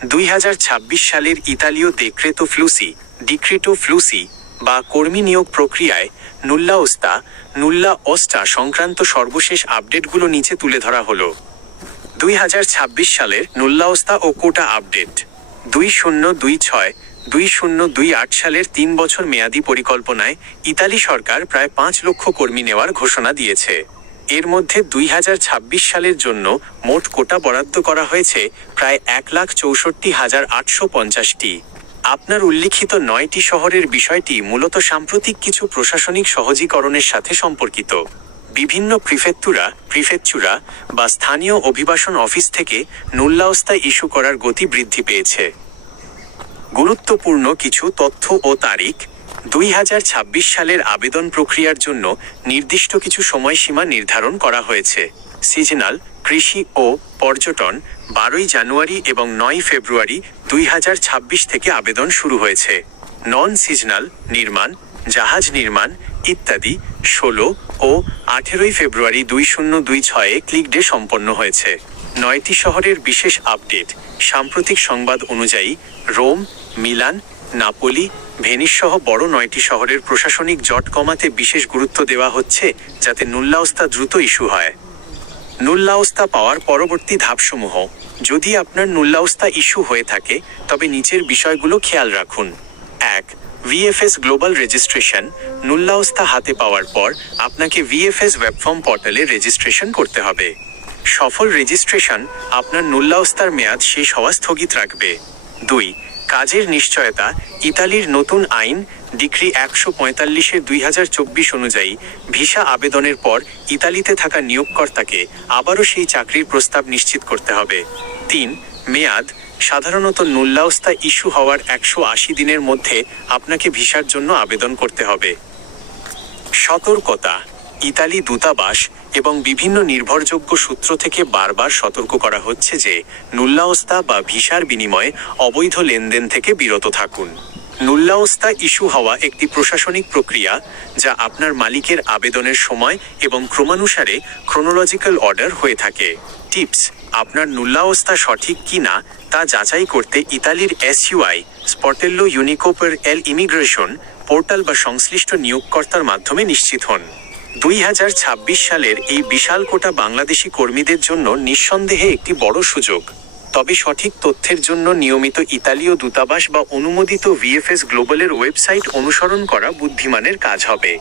2026 সালের ইতালীয় ডিক্রেটো ফ্লুসি বা কর্মী নিয়োগ প্রক্রিয়ায় নুল্লা ওস্টা সংক্রান্ত সর্বশেষ আপডেটগুলো নিচে তুলে ধরা হলো। 2026 সালের নুল্লা ওস্তা ও কোটা আপডেট। 2026-2028 সালের 3 বছর মেয়াদী পরিকল্পনায় ইতালি সরকার প্রায় 5 লক্ষ কর্মী নেওয়ার ঘোষণা দিয়েছে। এর মধ্যে 2026 সালের জন্য মোট কোটা বরাদ্দ করা হয়েছে প্রায় 1,64,850টি। আপনার উল্লিখিত 9টি শহরের বিষয়টি মূলত সাম্প্রতিক কিছু প্রশাসনিক সহজীকরণের সাথে সম্পর্কিত। বিভিন্ন প্রিফেকচুরা বা স্থানীয় অভিবাসন অফিস থেকে নুল্লা ওস্তা ইস্যু করার গতি বৃদ্ধি পেয়েছে। গুরুত্বপূর্ণ কিছু তথ্য ও তারিখ। 2026 সালের আবেদন প্রক্রিয়ার জন্য নির্দিষ্ট কিছু সময়সীমা নির্ধারণ করা হয়েছে। সিজনাল, কৃষি ও পর্যটন 12 জানুয়ারি এবং 9 ফেব্রুয়ারি 2026 থেকে আবেদন শুরু হয়েছে। নন সিজনাল, নির্মাণ, জাহাজ নির্মাণ ইত্যাদি 16 ও 18 ফেব্রুয়ারি 2026 ক্লিক ডে সম্পন্ন হয়েছে। 9টি শহরের বিশেষ আপডেট। সাম্প্রতিক সংবাদ অনুযায়ী রোম, মিলান, নাপোলি, ভেনিস সহ বড় 9টি শহরের প্রশাসনিক জট কমাতে বিশেষ গুরুত্ব দেওয়া হচ্ছে যাতে নুল্লা ওস্তা দ্রুত ইস্যু হয়। নুল্লা ওস্তা পাওয়ার পরবর্তী ধাপসমূহ। যদি আপনার নুল্লা ওস্তা ইস্যু হয়ে থাকে তবে নিচের বিষয়গুলো খেয়াল রাখুন। 1. VFS global registration. নুল্লা ওস্তা হাতে পাওয়ার পর আপনাকে VFS ওয়েবফর্ম পোর্টালে রেজিস্ট্রেশন করতে হবে। সফল রেজিস্ট্রেশন আপনার নুল্লা ওস্তার মেয়াদ শেষ হওয়া স্থগিত রাখবে। 2. কাজের নিশ্চয়তা। ইতালির নতুন আইন ডিক্রি 145/2024 অনুযায়ী ভিসা আবেদনের পর ইতালিতে থাকা নিয়োগকর্তাকে আবারও সেই চাকরির প্রস্তাব নিশ্চিত করতে হবে। 3. মেয়াদ। সাধারণত নুল্লা ওস্তা ইস্যু হওয়ার 180 দিনের মধ্যে আপনাকে ভিসার জন্য আবেদন করতে হবে। সতর্কতা। ইতালি দূতাবাস এবং বিভিন্ন নির্ভরযোগ্য সূত্র থেকে বারবার সতর্ক করা হচ্ছে যে নুল্লা ওস্তা বা ভিসার বিনিময়ে অবৈধ লেনদেন থেকে বিরত থাকুন। নুল্লা ওস্তা ইস্যু হওয়া একটি প্রশাসনিক প্রক্রিয়া যা আপনার মালিকের আবেদনের সময় এবং ক্রমানুসারে ক্রোনোলজিক্যাল অর্ডার হয়ে থাকে। টিপস। আপনার নুল্লা ওস্তা সঠিক কিনা তা যাচাই করতে ইতালির SUI স্পর্টেল্লো ইউনিকো per l'Immigration পোর্টাল বা সংশ্লিষ্ট নিয়োগকর্তার মাধ্যমে নিশ্চিত হন। 2026 সালের এই বিশাল কোটা বাংলাদেশি কর্মীদের জন্য নিঃসন্দেহে একটি বড় সুযোগ। তবে সঠিক তথ্যের জন্য নিয়মিত ইতালীয় দূতাবাস বা অনুমোদিত VFS গ্লোবালের ওয়েবসাইট অনুসরণ করা বুদ্ধিমানের কাজ হবে।